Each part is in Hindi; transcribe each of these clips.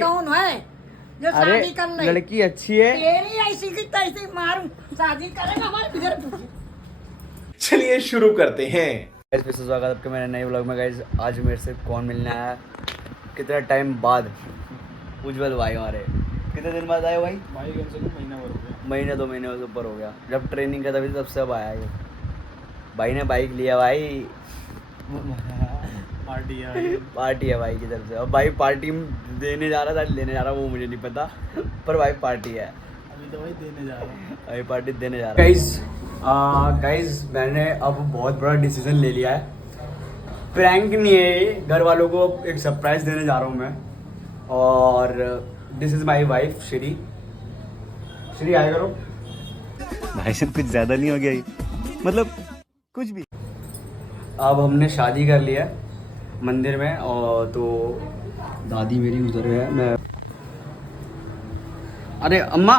कौन है जो अरे शादी कर ले? लड़की अच्छी है। तेरी ऐसी की तैसी मारूं, शादी करेगा हमारे घर पूछे। चलिए शुरू करते हैं। गाइस फिर से स्वागत है आपके मेरे नए व्लॉग में। गाइस आज मेरे से कौन मिलने आया, कितने टाइम बाद? उज्जवल भाई हमारे। कितने दिन बाद आए भाई? भाई कम से कम महीना भर हो गया। महीने 2 महीने से ऊपर हो गया। जब ट्रेनिंग का था तब से अब आया ये। भाई ने बाइक लिया भाई। पार्टी है पार्टी है भाई की तरफ से। अब भाई पार्टी देने जा रहा था, लेने जा रहा वो मुझे नहीं पता, पर भाई पार्टी है। अभी तो भाई देने जा रहा हूँ। भाई पार्टी देने जा रहा है। गाइस मैंने अब बहुत बड़ा डिसीजन ले लिया है। प्रैंक नहीं है ये, घर वालों को एक सरप्राइज देने जा रहा हूँ मैं। और this is my wife Shri. Shri आया करो। भाई साहब कुछ ज्यादा नहीं हो गया ये? मतलब कुछ भी। अब हमने शादी कर लिया है मंदिर में, और तो दादी मेरी उधर है। मैं अरे अम्मा,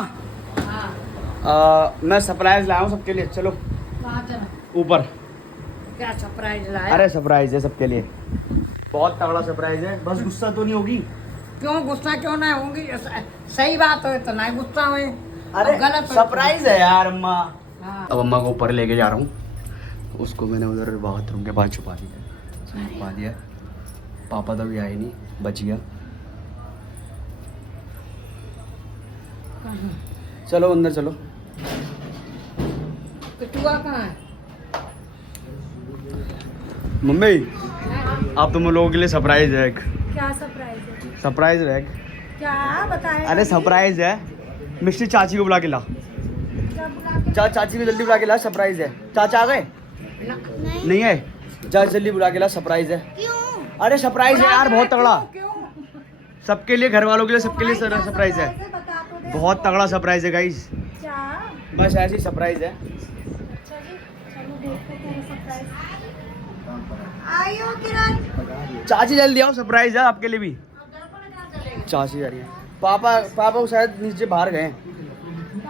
मैं सरप्राइज लाया हूँ सबके लिए। चलो वहाँ चला। ऊपर। क्या सरप्राइज लाया? अरे सरप्राइज है सबके लिए, बहुत तगड़ा सरप्राइज है। बस गुस्सा तो नहीं होगी? क्यों गुस्सा क्यों ना होंगी? सही बात हो तो नहीं गुस्सा हुए। अरे गलत हो। सरप्राइज है यार अम्मा। हाँ। अब अम्मा को ऊपर लेके जा रहा हूँ। उसको मैंने उधर बाथरूम के पास छुपा दिया। पापा तो भी आए नहीं, बच गया। चलो अंदर चलो। किटुआ कहाँ है? मम्मी आप तुम लोगों के लिए सरप्राइज है। क्या सरप्राइज है? सरप्राइज है। क्या बताए? अरे सरप्राइज है। मिस्टी चाची को बुला के ला। चाची को जल्दी बुला के ला, सरप्राइज है। चाचा आ गए? नहीं है? जा जल्दी बुला के ला, सरप्राइज है। अरे सरप्राइज है यार, बहुत तगड़ा। सबके लिए, घर वालों के लिए, सबके लिए सरप्राइज है। बहुत तगड़ा सरप्राइज है गाइस। बस ऐसी सरप्राइज है। चाची जल्दी आओ, सरप्राइज है आपके लिए भी। चाची जा रही है। पापा को शायद नीचे बाहर गए।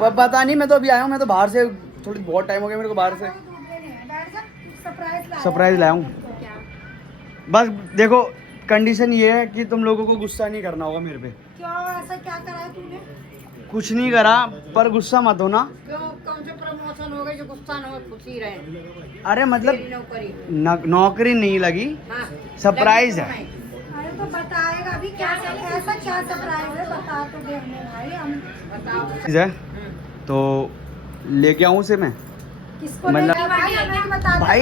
पता नहीं, मैं तो अभी आया हूँ। मैं तो बाहर से थोड़ी बहुत टाइम हो गया मेरे को बाहर से। सरप्राइज लाया हूँ। बस देखो कंडीशन ये है कि तुम लोगों को गुस्सा नहीं करना होगा मेरे पे। क्यों? ऐसा क्या करा है तूने? कुछ नहीं करा, पर गुस्सा मत हो ना। क्यों? कौन से प्रमोशन हो गए जो गुस्सा न हो, खुशी रहे? अरे मतलब तेरी नौकरी। नौकरी नहीं लगी, हाँ, सरप्राइज है। अरे तो बताएगा अभी क्या ऐसा क्या सरप्राइज है, बता तो दे हमें भाई। हम बताओ। है तो लेके आऊँ उसे मैं? किसको मतलब- लेके भाई हमें बता दे। भाई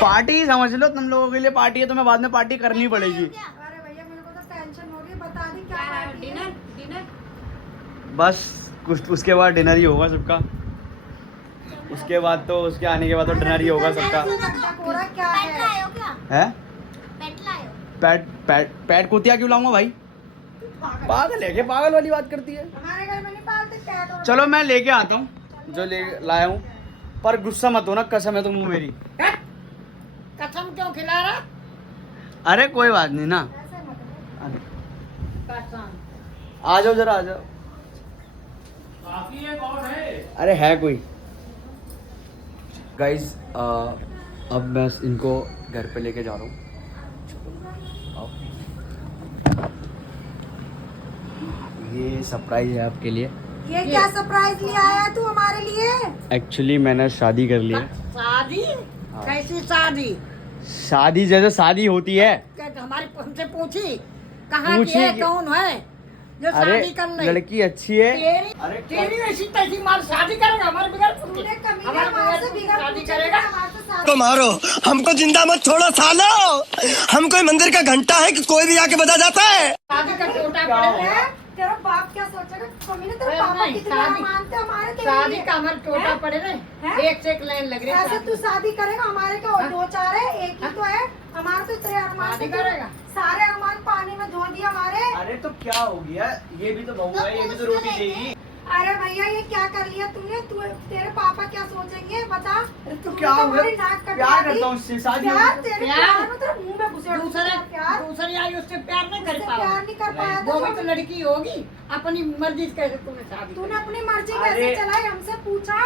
पार्टी समझ लो, तुम लोगों के लिए पार्टी है, तुम्हें बाद में पार्टी करनी पड़ेगी। अरे भैया मेरे को तो टेंशन हो रही है, बता दी क्या पार्टी है? डिनर बस कुछ उसके बाद डिनर ही होगा सबका। उसके बाद तो, उसके आने के बाद तो डिनर ही होगा सबका। पूरा क्या है? है पैट कुतिया क्यों लाऊंगा भाई? पागल है क्या? पागल वाली बात करती है। हमारे घर में नहीं पालते कैट और चलो मैं लेके आता हूँ जो ले लाया हूँ, पर गुस्सा मत हो ना, कसम है तुम मेरी। कसम क्यों खिला रहा? अरे कोई बात नहीं ना। ऐसे मत कसम। आ जाओ जरा, आ जाओ। अरे है कोई? गाइस अब मैं इनको घर पे लेके जा रहा हूँ। ये सरप्राइज है आपके लिए। ये क्या सरप्राइज ले आया है तू हमारे लिए? एक्चुअली मैंने शादी कर ली है। शादी? कैसी शादी? शादी जैसे शादी होती है। क्या हमारी हमसे पूछी? कहाँ की पूछी है? कि- कौन है जो अरे शादी कर ले? लड़की अच्छी है। तेरी ऐसी तैसी मार शादी करेगा हमारे बगैर? तूने कमीने हमारे हमारे से बगैर बिगड़ शादी पूछा करेगा? हमारे से शादी को मारो, हमको जिंदा मत छोड़ो सालो। हम कोई मंदिर का घंटा है कि कोई भी आके बजा जाता है। शादी का टोटा क्या पड़े है? तेरा बाप क्या सोचेगा? कमीने तेरे अरे पापा नहीं, कितना शादी- मानते हैं हमारे तेरे शादी लिए। का हमारे टोटा हैं? पड़े हैं? रहे। एक से एक लाइन लग रही है ऐसे शादी तू की। शादी करेगा? हमारे क्या दो चार है, एक ही तो है। हमारे तो तेरे अरमान शादी से तू करेगा? सारे अरमान पानी में धो दिए हमारे। अरे तो क्या हो गया? ये भी तो बहू है, ये भी तो रोटी देगी। अरे भैया ये क्या कर लिया तूने? तू तेरे पापा क्या सोचेंगे बता? तो तूने क्या तो हो हमारी गया? नाक कटवा प्यार दी। करता हूँ उससे, शादी हो प्यार गई। तेरे प्यार? प्यार में तेरे मुंह में घुसेड़ दूसरे दूंगा प्यार। दूसरी आई उससे प्यार नहीं कर उससे पाओगे। प्यार नहीं कर पाया वो तो भी तो लड़की होगी, अपनी मर्जी से कैसे तूने शादी तूने करी? अपनी मर्जी अरे- कैसे चलाई? हमसे पूछा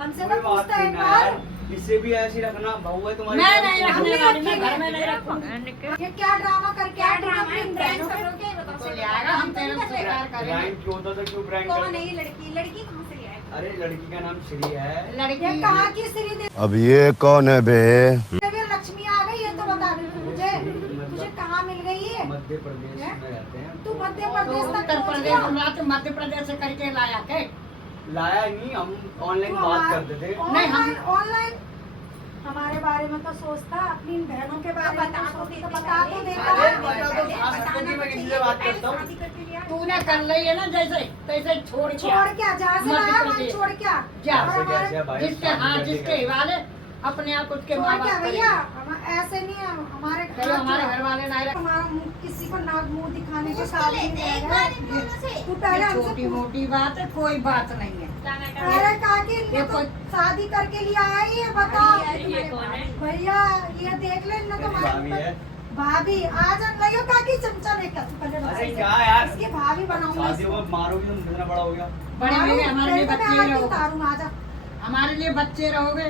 हमसे कोई तो बात पूछता है नहीं एक ना बार। यार, इसे भी ऐसे ही रखना, बहू है तुम्हारी। मैं नहीं रखने हमने वाली, मैं रखी घर में है। नहीं रखूंगी। ये क्या ड्रामा करके क्या आए तुम ड्रामा अपनी है? बहनों प्रैंक पे? करोगे? बताओ तो सही ले बात। आएगा, हम तेरे से प्यार करेंगे। प्रैंक क्यों होता था, क्यों प्रैंक कौन करते? है ये लड़की? लड़की कहाँ से ले आए? अरे लड़की का नाम श्री है। ये लड़की कहाँ की श्री अब ये कौन है बे? देवी लक्ष्मी आ गई है तो बता दे मुझे, तुझे कहाँ मिल गई है? मध्य प्रदेश में रहते हैं। तू मध्य तो प्रदेश तक उत्तर पहुंच प्रदेश गया? बोला तो मध्य प्रदेश से करके लाया के। लाया नहीं, हम ऑनलाइन बात करते थे। नहीं, हम- ऑनलाइन ऑनलाइन हमारे बारे में तो सोचता, अपनी बहनों के बारे में तो सोचता, बता तो देता। अरे बता तो खा सकते हो कि मैं किसी से बात करता हूँ। शादी करके लिया है। तूने कर ली है ना जैसे तैसे छोड़ के आ। छोड़ क्या, जहाँ से मध्य लाया वहीं प्रदेश। छोड़ क्या? जा। और हमारे- कैसे भाई? जिसके हाँ जिसके वाले अपने आप उसके छोड़ माँ क्या बाप भैया, करेंगे। हम ऐसे नहीं है हमारे चलो हमारे घर वाले नहीं रख। हमारा किसी को नाक मुंह दिखाने के उसको साथ लेते नहीं एक रहेगा। बार इन दोनों से। तू पहले हमसे छोटी मोटी बात है, कोई बात नहीं है। अरे काकी इनने ये तो कोई- शादी करके लिया है, ये बताओ ये कौन है? भैया, ये देख ले इनने तो भाभी है। भाभी आज हम नहीं हो काकी चमचा लेकर तू पहले बता। अरे क्या यार, इसकी भाभी बनाऊंगा शादी को मारोगी तुम, कितना बड़ा हो गया। बड़े हो गए हमारे लिए बच्चे ही रहोगे। उतारूंगा, आजा हमारे लिए बच्चे रहोगे,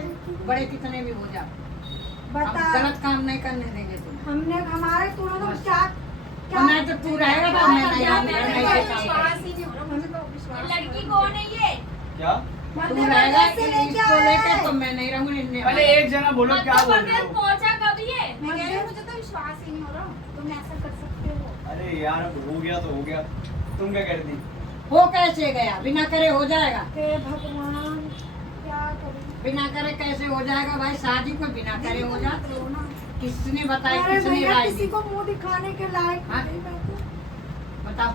बड़े कितने भी हो जाओ, हम बता। गलत काम नहीं करने देंगे तुम। हमने हमारे तूने तो बस। क्या मैं तो तू रहेगा तो मैं नहीं रहूंगा। विश्वास ही नहीं हो रहा मुझे तो विश्वास। लड़की कौन है ये? क्या? तू रहेगा कि इसको लेके तो मैं नहीं रहूंगी। पहले एक जना बोलो क्या बोल रहे हो। पहुंचा कब ये? मैं कह रही हूँ, मुझे तो विश्वास ही नहीं हो रहा। तुम ऐसा कर सकते हो? अरे यार अब हो गया तो हो गया, तुम क्या करती? वो कैसे गया, बिना करे हो जाएगा? हे भगवान क्या करूं? बिना करे कैसे हो जाएगा भाई? शादी को बिना करे हो जाती हो ना। किसने बताया, अरे किसने भैया राय किसी दी? को मुंह दिखाने के लायक हाँ? नहीं मैं तो। बताओ।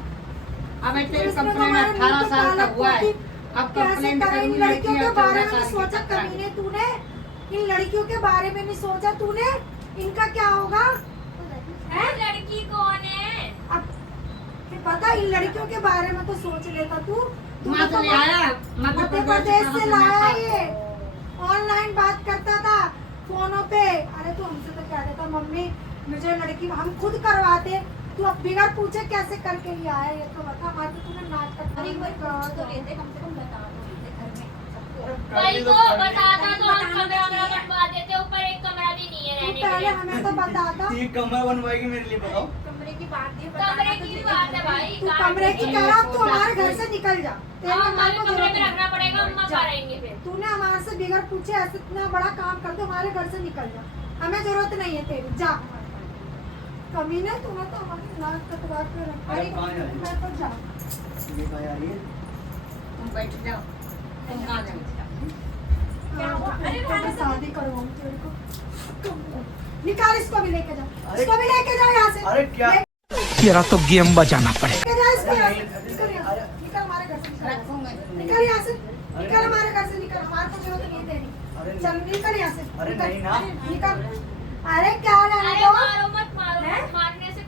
अब तेरे इसने तो कंप्लेन हमारे 18 मुंह पे साल का काला हुआ है। पोती अब कैसे कंप्लेन करें? इन करूंगी लड़कियों के बारे में नहीं साल सोचा की तकरार। कमीने तूने, इन लड़कियों के बारे में नहीं सोचा तूने, इनका क्या होगा? लड़की कौन है? अब फिर पता, इन लड़कियों के बारे में तो सोच लेता तू। तूने वहाँ तो से ले आया मध्य प्रदेश से लाया ये, ऑनलाइन बात करता था फोनों पे। अरे तू हमसे तो क्या देता, मम्मी मुझे लड़की हम खुद करवाते, तू अब बिगड़ पूछे कैसे करके लिया है ये तो बता। हमारे तो तूने नाटक अरे एक बार पूछ तो लेते, कम से कम बता दो लेते घर में सबको। भाई तो बताता तो हम कमरा वमरा बनवा देते, ऊपर एक कमरा भी नहीं है तू रहने के पहले लिए। हमें तो बताता। ये कमरा बनवाएगी मेरे लिए, बताओ। कमरे की बात नहीं, कमरे की भी बात है भाई। तू कमरे की कह रहा, तू हमारे घर से निकल जा, तेरे हाँ, माँ हमारे को कमरे जरूरत में नहीं। रखना पड़ेगा, अम्मा जा। रहेंगे फिर। तूने हमारे से बिगड़ पूछे ऐसे इतना बड़ा काम कर दो, हमारे घर से निकल जा, हमें जरूरत नहीं है तेरी, जा। कमीने तूने तो हमारी नाक कटवा के रखा अरे कहाँ जा रही है? मैं तो जा। ये कहाँ जा रही है? तुम बैठ जाओ, तुम कहाँ जाओ? क्या हुआ? अरे तो रहने मैं दो। शादी करवाऊँ तेरे को। निकाल, इसको भी लेके जा, अरे- इसको भी लेके जाओ यहाँ से। अरे क्या? तेरा तो गेम बजाना पड़ेगा। लेके जा इसको यहाँ से, निकल यहाँ से, निकल हमारे घर से, निकल। रखूंगा तुम। निकल यहाँ से, निकल हमारे घर से, निकल, हमारे को जरूरत नहीं है तेरी। अरे चल निकल यहाँ से, अरे निकल। नहीं ना। निकल। अरे क्या लेना अरे तो? मारो मत मारो मत, मारने से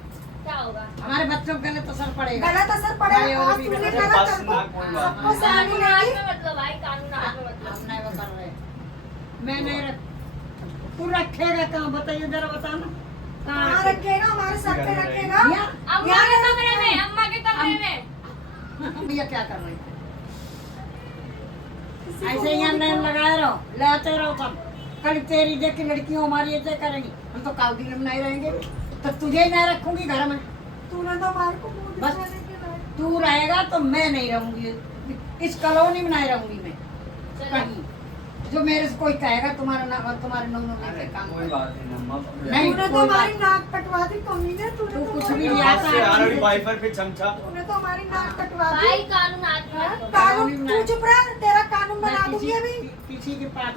क्या होगा? हमारे बच्चों को गलत असर पड़ेगा। गलत असर भाई पड़ेगा, और आज भी तूने गलत गलत बस कर ना दो, कोई बात सबको सहनी कानून आज लगी। में मतलब भाई, कानून आज में मतलब। हम नहीं वो कर रहे। मैं नहीं रख, तू रखेगा कहाँ बताइए जरा, बताना कहाँ कहाँ रखेगा? हमारे सर पे रखेगा। यहाँ? अम्मा के कमरे में, अम्मा के कमरे में। भैया क्या कर रहे हैं? किसी को ऐसे यहाँ मुंह नैन दिखाओ। लगाए रहो, लाते रहो सब। कल तेरी देख के लड़कियों हमारी ऐसे करेंगी, हम तो काउ दिन में नहीं रहेंगे, तो तुझे ही नहीं रखूंगी घर में। तूने तो हमारे को मुंह बस। दिखाने के लायक। तू रहेगा तो मैं नहीं रहूंगी, इस कॉलोनी में नहीं रहूंगी मैं कहीं। जो मेरे से कोई कहेगा तुम्हारा नाम और तुम्हारे नौनों में अरे के काम कोई कर। बात नहीं ना, नहीं, तूने तो कोई हमारी बात- नाक कटवा दी कमीने, तूने तू तो कुछ हमारी भी नाक- लिया आज से यार अभी वाइफर पे चमचा। तूने तो हमारी नाक कटवा दी। भाई कानून आज में हाँ? मतलब। कानून तू चुप रह, तेरा कानून बना मैं दूंगी अभी। किसी के पास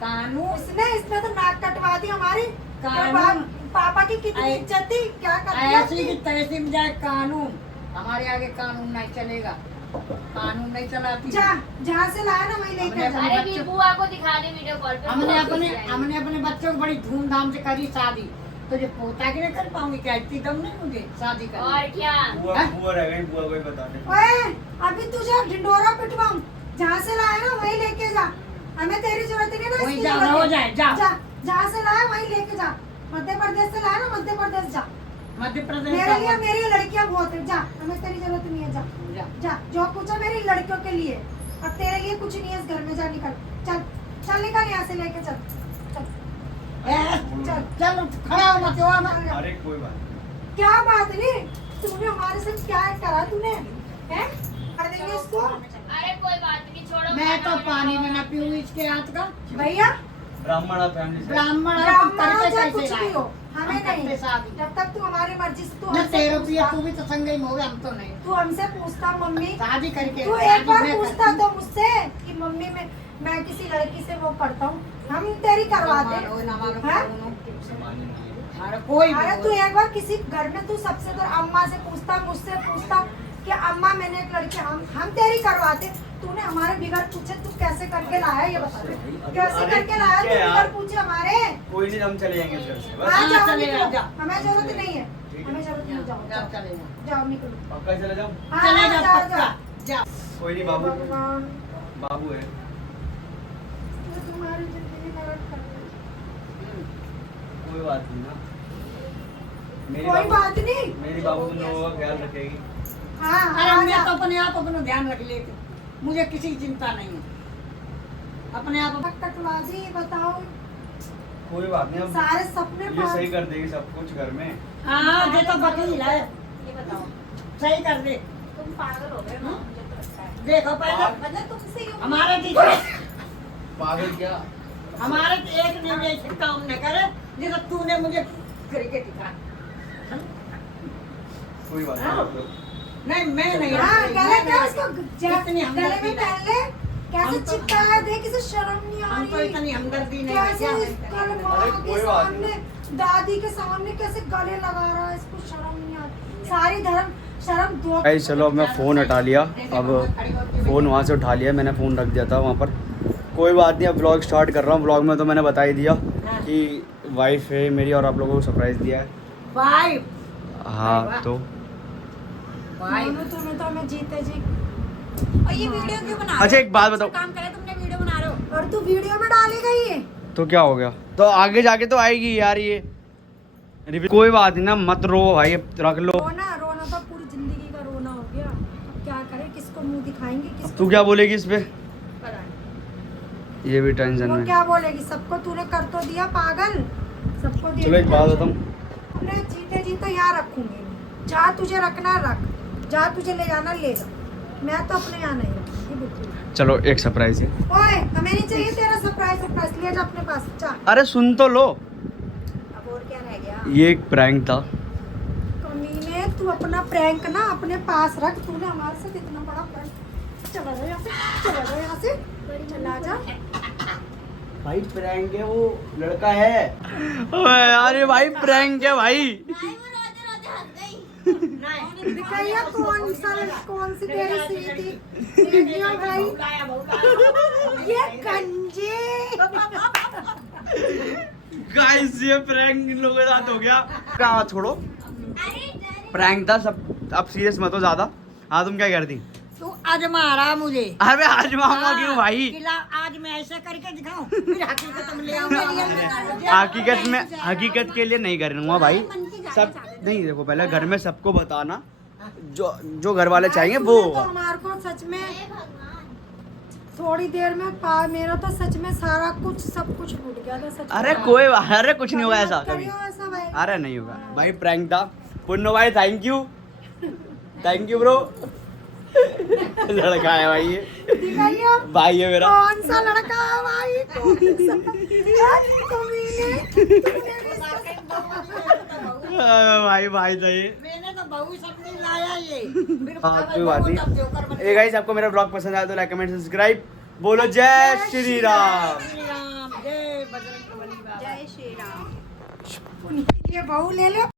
कानून इसने तो नाक कटवा दी हमारी। कानून। पापा की कितनी ऐ- इज्जत थी, क्या कर ऐसी की तैसी में जाए कानून, हमारे आगे कानून नहीं चलेगा, कानून नहीं चलाती। जा, जहाँ से लाया ना वहीं लेके जा। अरे भी बुआ को दिखा दे वीडियो कॉल पे। हमने अपने बच्चों को बड़ी धूमधाम से करी शादी, तो जो पोता की नहीं कर पाऊंगी क्या? इतनी दम नहीं मुझे शादी करने। और क्या? बुआ हाँ? बुआ रह गई, बुआ को ही बता दे। ओए, अभी तुझे ढिंडोरा पिटवाऊं, जहाँ से लाया ना वहीं लेके जा, हमें तेरी जरूरत नहीं ना। वहीं इसकी जाओ, जरूरत हो है। जाए, जाओ। जा, जहाँ से लाया वहीं लेके जा। मध्य प्रदेश से लाया ना, मध्य प्रदेश जा। मध्य प्रदेश मेरे का लिए मेरी लड़कियां बहुत है, जा, हमें तेरी जरूरत नहीं है, जा। जा। जा, जो पूछा मेरी लड़कियों के लिए, अब तेरे लिए कुछ नहीं है इस घर में, जा निकल, चल निकल यहाँ से लेके चल चल चल खड़ा हो मत हो मत। अरे कोई बात क्या बात नहीं, तूने हमारे साथ क्या करा तूने हैं? कर देंगे इसको अरे कोई बात नहीं, छोड़ो। मैं तो पानी भी ना पीऊँ इसके हाथ का। भैया। ब्राह्मण फैमिली से ब्राह्मण ब्राह्मण करके चाहे कुछ कैसे भी हो, लाए? हमें हम करते नहीं। शादी। जब तक तू हमारी मर्जी से तू न हमसे तेरे भी पूछता- तू भी तो संगे में हो गया, हम तो नहीं। तू हमसे पूछता मम्मी, शादी करके तू शादी एक बार मैं पूछता करती तो मुझसे कि मम्मी मैं किसी लड़की से वो करता हूँ, हम तेरी करवाते मानो ना मानो हैं? अरे कोई भी अरे हो। तू एक बार किसी घर में तू सबसे तो अम्मा से पूछता, मुझसे पूछता कि अम्मा मैंने एक लड़की, हम तेरी करवाते। तूने हमारे बिगड़ पूछे तू कैसे करके लाया ये बता दे, कैसे अरे करके लाया तू ठीक है बिगड़ यार। पूछे हमारे? कोई नहीं, हम चले जाएंगे फिर से बस। हाँ जाओ चले निकलो, जाओ। हमें जरूरत नहीं है, हमें जरूरत नहीं, जाओ जाओ जाओ चले जाओ। जाओ निकलो। पक्का चले जाओ। हाँ, चले हाँ, जाओ पक्का जाओ। कोई नहीं बाबू, भगवान, बाबू है। ये तुम्हारी जिंदगी नरक कर दी। कोई बात नहीं ना, मेरी कोई बाबू- बात नहीं। मेरी बाबू तुम लोगों का ख्याल रखेगी। हाँ अरे हाँ, मैं जा। तो अपने आप अपना ध्यान रख लेती, मुझे किसी की चिंता नहीं है। अपने आप तक कटवा दी, बताओ कोई बात नहीं, अब सारे सपने ये पार- सही कर देगी सब कुछ घर में। हाँ ये तो वकील है, ये बताओ, सही कर दे। तुम पागल हो गए ना, मुझे तो लगता है। देखो पहले मतलब तुमसे यूं- हमारे टीचर पागल क्या? हमारे एक ने भी ऐसे काम न करे जैसे तूने मुझे करके दिखा। कोई बात नहीं। नहीं मैं नहीं हाँ मैं गले क्या नहीं। उसको इतनी गले हमदर्दी में नहीं। पहन ले, कैसे हम तो- चिपकाया दे, किसे शर्म नहीं आ हम तो रही? इतनी हमदर्दी नहीं कैसे है, इस क्या कल करें? माँ अरे के कोई बात सामने, दादी के सामने कैसे गले लगा रहा है, इसको शर्म नहीं आ रही? सारी शर्म दो। भाई चलो, अब मैं फ़ोन हटा लिया, अब फ़ोन वहाँ से उठा लिया, मैंने फ़ोन रख दिया था वहाँ पर। कोई बात नहीं, अब व्लॉग स्टार्ट कर रहा हूँ। व्लॉग में तो मैंने बता ही दिया कि वाइफ है मेरी और आप लोगों को सरप्राइज़ दिया है। भाई हाँ तो भाई तूने तो हमें जीते जी। और ये वीडियो क्यों बना रहे हो? अच्छा एक बात बताओ, काम करे तुमने, वीडियो बना रहे हो। और तू वीडियो में डालेगा ये? तो क्या हो गया? तो आगे जाके तो आएगी यार ये। कोई बात नहीं ना, मत रो भाई, अब रख लो। रोना तो पूरी जिंदगी का रोना हो गया। अब क्या करें, किसको मुंह दिखाएंगे, किसको? तू क्या बोलेगी इस पे? पता नहीं। ये भी टेंशन वो में। क्या बोलेगी? सबको तूने कर तो दिया पागल, सबको दिया। चलो एक बात बताऊँ, अपने जीते जी तो यहाँ रखूंगी, जहाँ तुझे रखना है रख, जहाँ तुझे ले जाना ले जा, मैं तो अपने यहाँ नहीं रखूंगी बिल्कुल। चलो एक सरप्राइज है। ओए हमें नहीं चाहिए तेरा सरप्राइज, ले जा अपने पास जा। अरे सुन तो लो, अब और क्या रह गया? ये एक प्रैंक था। कमीने, तू अपना प्रैंक ना अपने पास रख, तूने हमारे साथ इतना बड़ा प्रैंक। चला जा यहाँ से, चला जा यहाँ से, चला जा। भाई प्रैंक है, वो लड़का है। ओए यार ये भाई प्रैंक है भाई। नहीं, वो रोते-रोते हंस गई। दिखाइए कौन सी तेरी सीधी वीडियो भाई? ये गंजे। गाइस ये प्रैंक इन लोगों के साथ हो गया। क्या छोड़ो, अरे प्रैंक था सब, अब सीरियस मत हो ज्यादा। हाँ तुम क्या करती? तू आजमा रहा मुझे। अबे आजमाऊंगा क्यों भाई? किला आज मैं ऐसे करके दिखाऊं, फिर हकीकत में ले आऊंगा। हकीकत के लिए नहीं करूंगा भाई। सब नहीं, देखो पहले घर में सबको बताना, जो घर वाले चाहेंगे वो तो होगा। हमारे को सच में भगवान, थोड़ी देर में मेरा तो सच में सारा कुछ सब कुछ टूट गया था सच में। अरे कोई बात, अरे कुछ नहीं होगा ऐसा मत कभी। करियो ऐसा भाई। अरे नहीं होगा भाई, प्रैंक था। पुन्नो भाई थैंक यू ब्रो। लड़का है भाई ये, दिखाइए भाई है मेरा। कौन सा लड़का है भाई, कौन सा? कमीने, तूने भी भाई था ये। मैंने तो बहु सबने लाया ये। हाँ कोई बात नहीं। ए गाइस, आपको मेरा ब्लॉग पसंद आया तो लाइक कमेंट सब्सक्राइब। बोलो जय श्री राम। जय बजरंगबली बाबा। जय श्री राम। ये बहू ले ले।